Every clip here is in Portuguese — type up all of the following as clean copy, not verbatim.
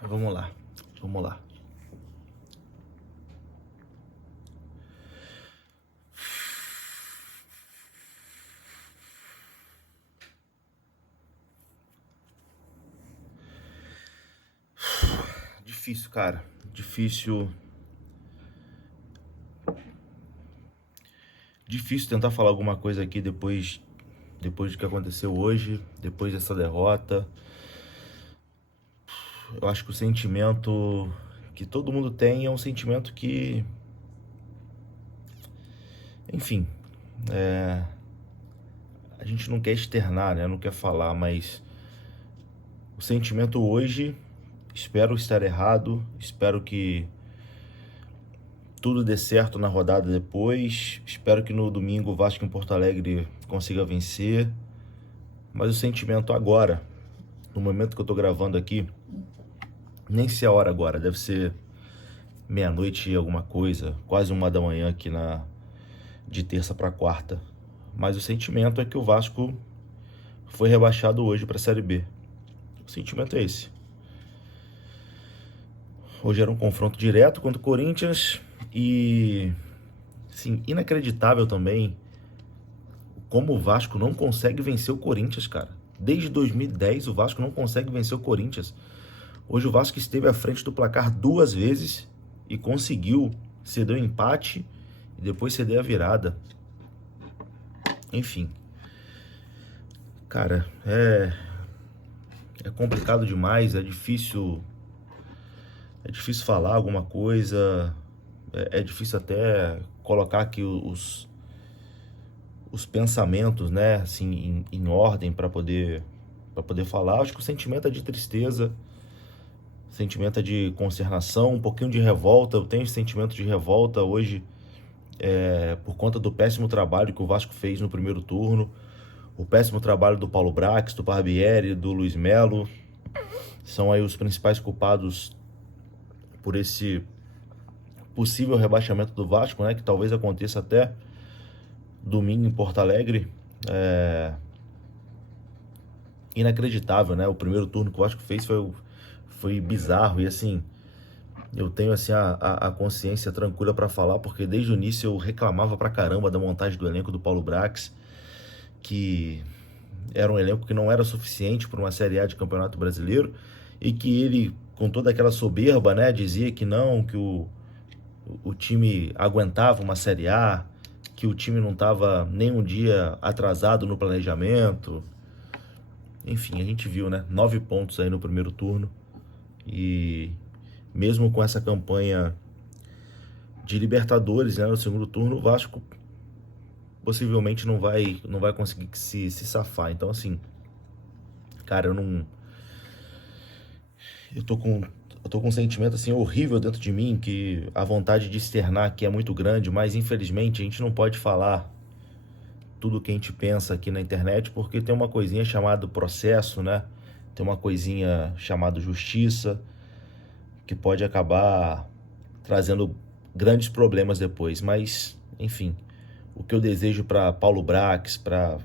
Vamos lá, vamos lá. Difícil, cara. Difícil. Difícil tentar falar alguma coisa aqui depois do que aconteceu hoje, depois dessa derrota. Eu acho que o sentimento que todo mundo tem é um sentimento que, enfim, a gente não quer externar, né? Não quer falar, mas o sentimento hoje, espero estar errado, espero que tudo dê certo na rodada depois, espero que no domingo o Vasco em Porto Alegre consiga vencer, mas o sentimento agora, no momento que eu tô gravando aqui, nem sei a hora agora, deve ser meia-noite e alguma coisa, quase 1 da manhã aqui de terça para quarta. Mas o sentimento é que o Vasco foi rebaixado hoje para a Série B. O sentimento é esse. Hoje era um confronto direto contra o Corinthians e, sim, inacreditável também como o Vasco não consegue vencer o Corinthians, cara. Desde 2010 o Vasco não consegue vencer o Corinthians. Hoje o Vasco esteve à frente do placar 2 vezes e conseguiu ceder o empate e depois ceder a virada. Enfim, cara, é complicado demais, é difícil falar alguma coisa, é difícil até colocar aqui os pensamentos, né, assim, em ordem para poder falar. Acho que o sentimento é de tristeza, o sentimento é de consternação, um pouquinho de revolta. Eu tenho esse sentimento de revolta hoje, por conta do péssimo trabalho que o Vasco fez no primeiro turno, o péssimo trabalho do Paulo Brax, do Barbieri, do Luiz Melo. São aí os principais culpados por esse possível rebaixamento do Vasco, né, que talvez aconteça até domingo em Porto Alegre. Inacreditável, né? O primeiro turno que o Vasco fez foi bizarro e assim, eu tenho assim a consciência tranquila para falar, porque desde o início eu reclamava pra caramba da montagem do elenco do Paulo Brax, que era um elenco que não era suficiente para uma Série A de Campeonato Brasileiro e que ele, com toda aquela soberba, né, dizia que não, que o time aguentava uma Série A, que o time não estava nem um dia atrasado no planejamento. Enfim, a gente viu, né? 9 pontos aí no primeiro turno. E mesmo com essa campanha de Libertadores, né, no segundo turno, o Vasco possivelmente não vai conseguir se safar. Então, assim, cara, eu tô com um sentimento assim horrível dentro de mim, que a vontade de externar aqui é muito grande, mas infelizmente a gente não pode falar tudo o que a gente pensa aqui na internet, porque tem uma coisinha chamada processo, né? Tem uma coisinha chamada justiça, que pode acabar trazendo grandes problemas depois. Mas, enfim, o que eu desejo para Paulo Brax, para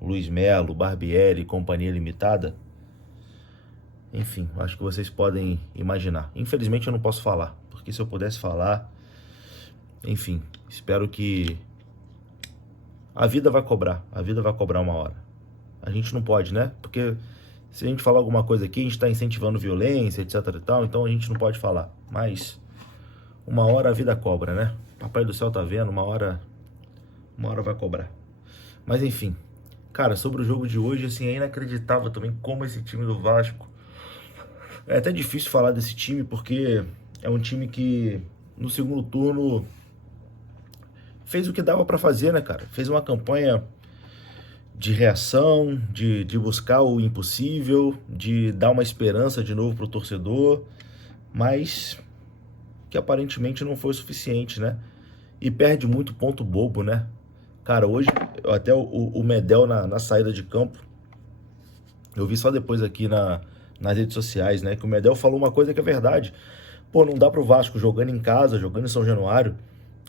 Luiz Melo, Barbieri e Companhia Limitada, enfim, acho que vocês podem imaginar. Infelizmente eu não posso falar, porque se eu pudesse falar, enfim, espero que a vida vai cobrar uma hora. A gente não pode, né? Porque se a gente falar alguma coisa aqui, a gente está incentivando violência, etc e tal, então a gente não pode falar. Mas uma hora a vida cobra, né? Papai do céu tá vendo, uma hora vai cobrar. Mas enfim, cara, sobre o jogo de hoje, assim, é inacreditável também como esse time do Vasco. É até difícil falar desse time, porque é um time que no segundo turno fez o que dava pra fazer, né, cara? Fez uma campanha de reação, de buscar o impossível, de dar uma esperança de novo pro torcedor, mas que aparentemente não foi o suficiente, né? E perde muito ponto bobo, né? Cara, hoje, até o Medel na saída de campo, eu vi só depois aqui nas redes sociais, né? Que o Medel falou uma coisa que é verdade. Pô, não dá pro Vasco, jogando em casa, jogando em São Januário,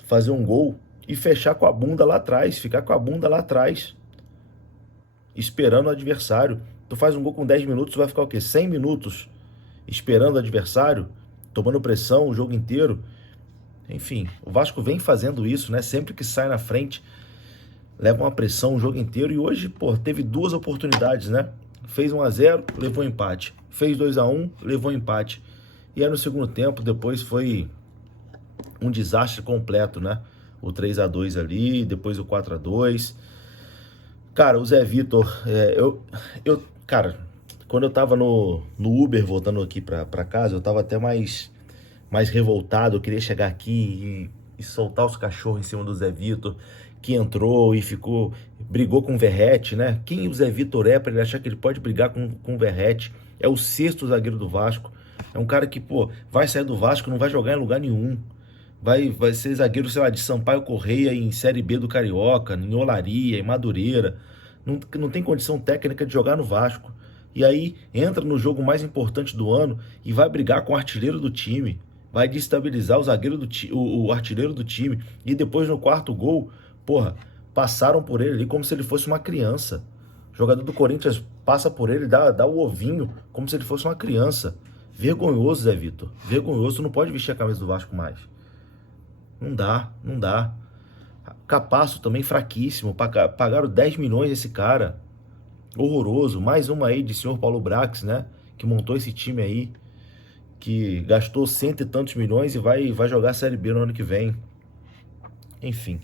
fazer um gol e fechar com a bunda lá atrás, ficar com a bunda lá atrás, esperando o adversário. Tu faz um gol com 10 minutos, tu vai ficar o quê? 100 minutos esperando o adversário, tomando pressão o jogo inteiro. Enfim, o Vasco vem fazendo isso, né? Sempre que sai na frente, leva uma pressão o jogo inteiro. E hoje, pô, teve duas oportunidades, né? Fez 1-0, levou empate. Fez 2-1, levou empate. E aí no segundo tempo, depois foi um desastre completo, né? O 3-2 ali, depois o 4-2. Cara, o Zé Vitor, cara, quando eu tava no Uber voltando aqui pra casa, eu tava até mais revoltado. Eu queria chegar aqui e soltar os cachorros em cima do Zé Vitor, que entrou e brigou com o Verratti, né? Quem o Zé Vitor é pra ele achar que ele pode brigar com o Verratti? É o sexto zagueiro do Vasco. É um cara que, pô, vai sair do Vasco, não vai jogar em lugar nenhum. Vai ser zagueiro, sei lá, de Sampaio Correia em Série B do Carioca, em Olaria, em Madureira. Não tem condição técnica de jogar no Vasco. E aí entra no jogo mais importante do ano e vai brigar com o artilheiro do time. Vai destabilizar o zagueiro o artilheiro do time. E depois no quarto gol, porra, passaram por ele ali como se ele fosse uma criança. O jogador do Corinthians passa por ele, dá o ovinho como se ele fosse uma criança. Vergonhoso, Zé Vitor. Vergonhoso, tu não pode vestir a camisa do Vasco mais. Não dá, não dá. Capasso também fraquíssimo. Pagaram 10 milhões esse cara. Horroroso. Mais uma aí de senhor Paulo Brax, né? Que montou esse time aí. Que gastou cento e tantos milhões e vai jogar a Série B no ano que vem. Enfim.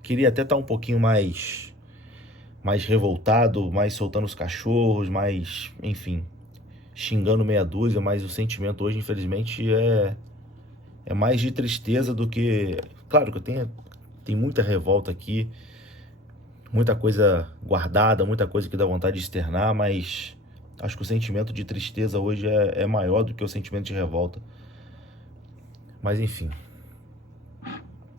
Queria até estar um pouquinho mais revoltado, mais soltando os cachorros, mais, enfim, xingando meia dúzia, mas o sentimento hoje, infelizmente, é mais de tristeza do que... Claro que tem muita revolta aqui, muita coisa guardada, muita coisa que dá vontade de externar, mas acho que o sentimento de tristeza hoje é maior do que o sentimento de revolta. Mas enfim,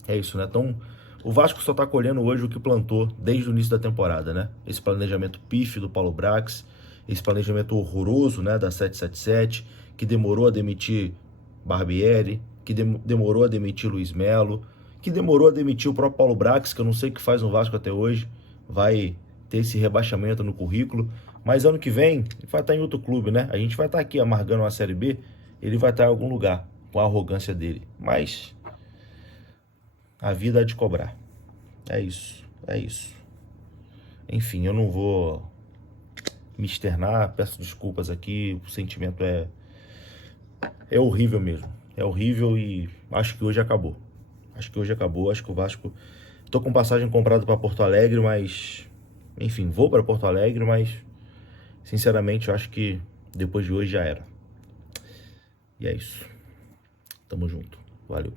é isso, né? Então, o Vasco só tá colhendo hoje o que plantou desde o início da temporada, né? Esse planejamento pífio do Paulo Brax, esse planejamento horroroso, né, da 777, que demorou a demitir Barbieri, que demorou a demitir Luiz Melo, que demorou a demitir o próprio Paulo Brax, que eu não sei o que faz no Vasco até hoje, vai ter esse rebaixamento no currículo, mas ano que vem ele vai estar em outro clube, né? A gente vai estar aqui amargando uma Série B, ele vai estar em algum lugar, com a arrogância dele, mas a vida há de cobrar. É isso, é isso. Enfim, eu não vou me externar, peço desculpas aqui, o sentimento é horrível mesmo. É horrível e acho que hoje acabou. Acho que hoje acabou, acho que o Vasco... Tô com passagem comprada para Porto Alegre, mas... Enfim, vou para Porto Alegre, mas... Sinceramente, eu acho que depois de hoje já era. E é isso. Tamo junto. Valeu.